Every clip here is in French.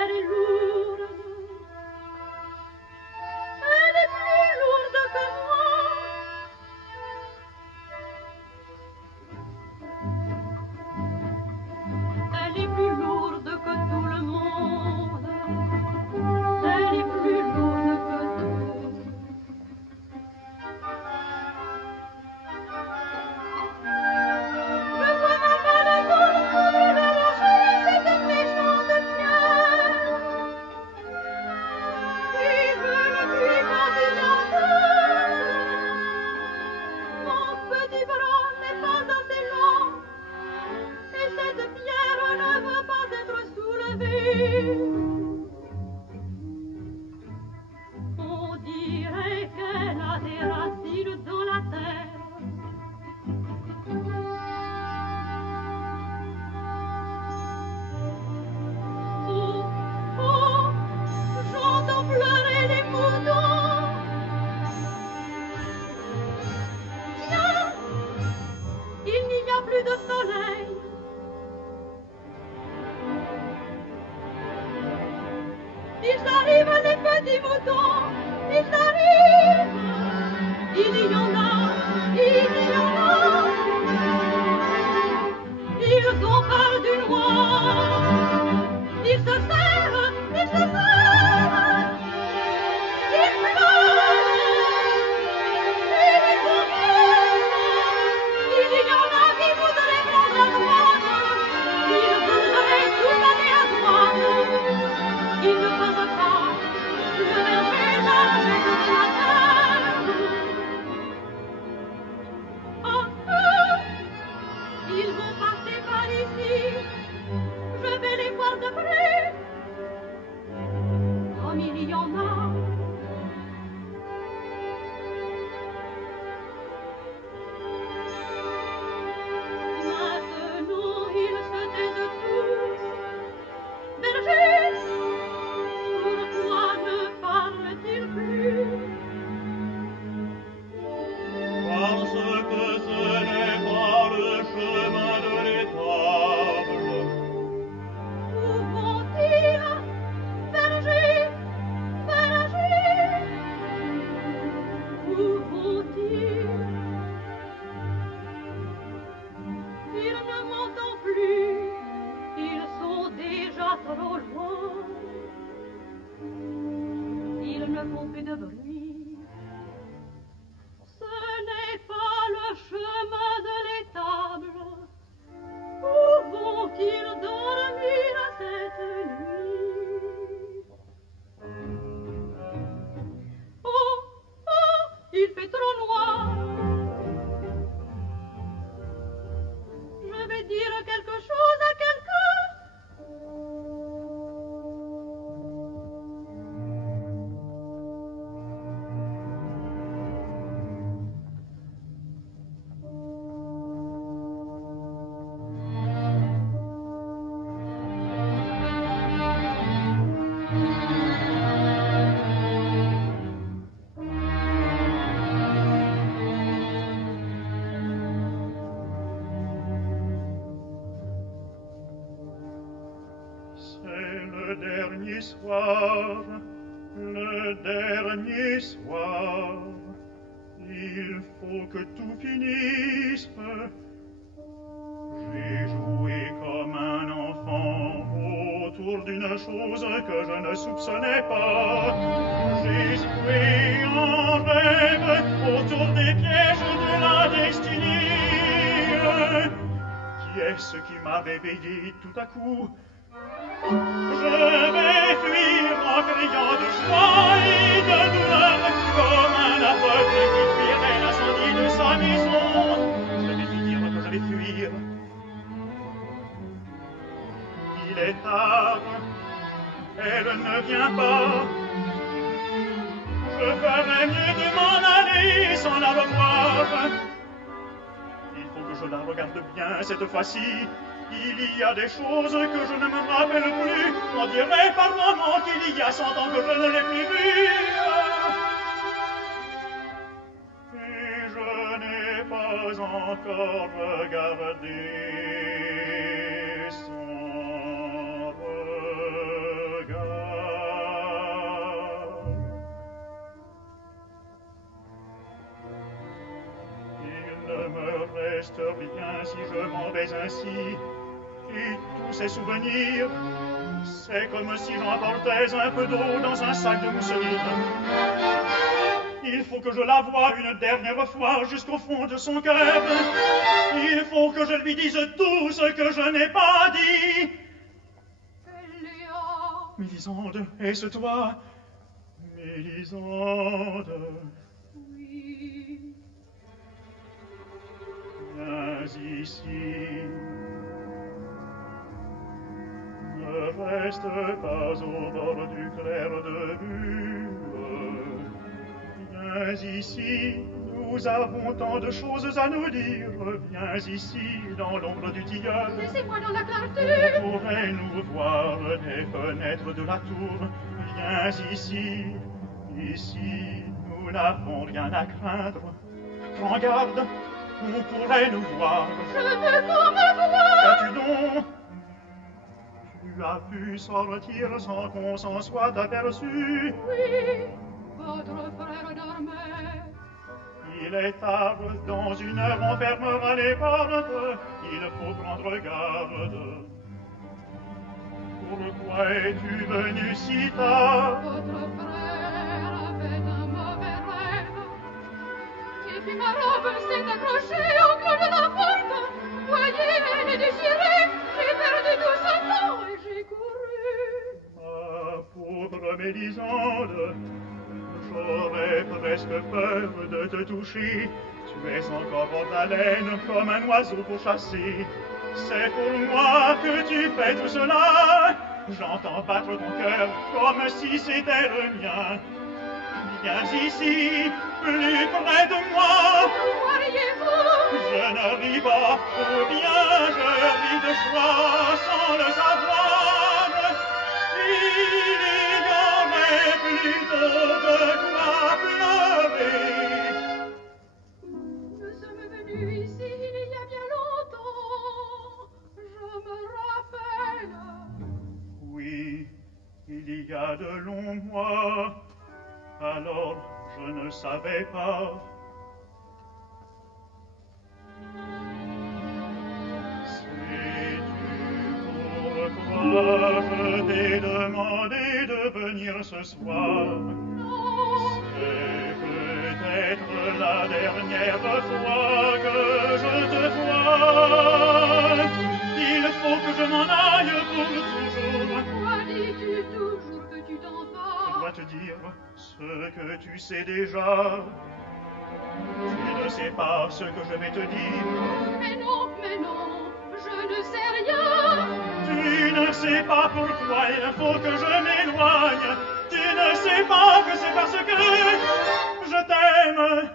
Elle est lourde. Elle est plus lourde que moi. Elle est plus lourde que tout le monde. Elle est plus lourde que tout. Je vois ma balle confondre le rocher, cette méchante pierre. Et je ne puis pas y entendre. Mon petit bras n'est pas assez long. Et cette pierre ne veut pas être soulevée. On dirait qu'elle a des racines dans la terre. Oh, oh, j'entends pleurer les moutons. Tiens, il n'y a plus de soleil. Ils arrivent, les petits moutons, ils arrivent. Il y en a, il y en a. Ils ont peur du noir. Ils se serrent, ils se serrent. Ils pleurent. Ils ont peur. Il y en a qui voudraient prendre à droite. Ils voudraient tout aller à droite. Ils ne peuvent pas lever la tête de la terre. Ah, ils vont passer par ici. Je vais les voir de près. Comme il y en a. Maintenant, ils se taisent tous. Berger, pourquoi ne parle-t-il plus? Parce que ce n'est pas le chemin de l'étable. Où vont-ils? Berger, berger, où vont-ils? Ils ne m'entendent plus, ils sont déjà trop loin. Ils ne font plus de bruit. Ce n'est pas le chemin de l'étable. Où vont-ils dormir cette nuit? Oh, oh, il fait trop noir. Je vais dire quelque chose à quelqu'un. C'est le dernier soir, le dernier soir. Il faut que tout finisse. J'ai joué comme un enfant autour d'une chose que je ne soupçonnais pas. J'ai joué en rêve autour des pièges de la destinée. Qui est-ce qui m'a réveillé tout à coup? Je vais fuir en criant de joie et de douleur, comme un aveugle qui fuirait l'incendie de sa maison. Je vais lui dire que je vais fuir. Il est tard, elle ne vient pas. Je ferais mieux de m'en aller sans la revoir. Il faut que je la regarde bien cette fois-ci. Il y a des choses que je ne me rappelle plus. On dirait par moments qu'il y a 100 ans que je ne l'ai plus vue. Et je n'ai pas encore regardé son regard. reste rien si je m'en vais ainsi. Et tous ces souvenirs, c'est comme si j'emportais un peu d'eau dans un sac de mousseline. Il faut que je la voie une dernière fois jusqu'au fond de son cœur. Il faut que je lui dise tout ce que je n'ai pas dit. Elia. Mélisande, est-ce toi? Mélisande. Oui. Viens ici. Ne reste pas au bord du clair de lune. Viens ici, nous avons tant de choses à nous dire. Viens ici, dans l'ombre du tilleul. Laissez-moi dans la clarté. On pourrait nous voir des fenêtres de la tour. Viens ici, ici, nous n'avons rien à craindre. Prends garde, on pourrait nous voir. Je veux qu'on me voie. Qu'as-tu donc? Tu as pu sortir sans qu'on s'en soit aperçu. Oui, votre frère dormait. Il est tard, dans 1 heure on fermera les portes. Il faut prendre garde. Pourquoi es-tu venu si tard? Votre frère avait un mauvais rêve. Et puis ma robe s'est accrochée au clou de la porte. Voyez, elle est déchirée. J'ai perdu tout ce temps et j'ai couru. Ma pauvre Mélisande, j'aurais presque peur de te toucher. Tu es encore en haleine comme un oiseau pour chasser. C'est pour moi que tu fais tout cela. J'entends battre ton cœur comme si c'était le mien. Viens ici, plus près de moi. Où voyez-vous? Je ne ris pas, ou bien je ris de joie sans le savoir. Il y aurait plutôt de quoi pleurer. Nous sommes venus ici il y a bien longtemps. Je me rappelle. Oui, il y a de longs mois, alors je ne savais pas. Sais-tu pourquoi je t'ai demandé de venir ce soir? Non. C'est peut-être la dernière fois que je te vois. Il faut que je m'en aille pour toujours. Pourquoi dis-tu toujours que tu t'en Je vas? dois te dire ce que tu sais déjà. Tu ne sais pas ce que je vais te dire. Mais non, je ne sais rien. Tu ne sais pas pourquoi il faut que je m'éloigne. Tu ne sais pas que c'est parce que je t'aime.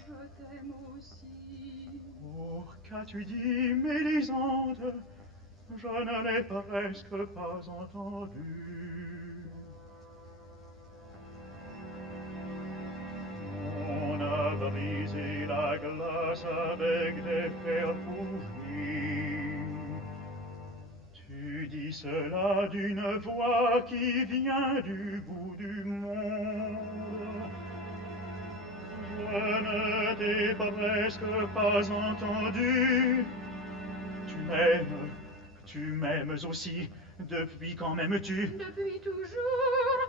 Je t'aime aussi. Oh, qu'as-tu dit, Mélisande? Je ne l'ai presque pas entendu. On a brisé la glace avec des fers pourris. Tu dis cela d'une voix qui vient du bout du monde. Je ne t'ai presque pas entendu. Tu m'aimes aussi. Depuis quand m'aimes-tu? Depuis toujours,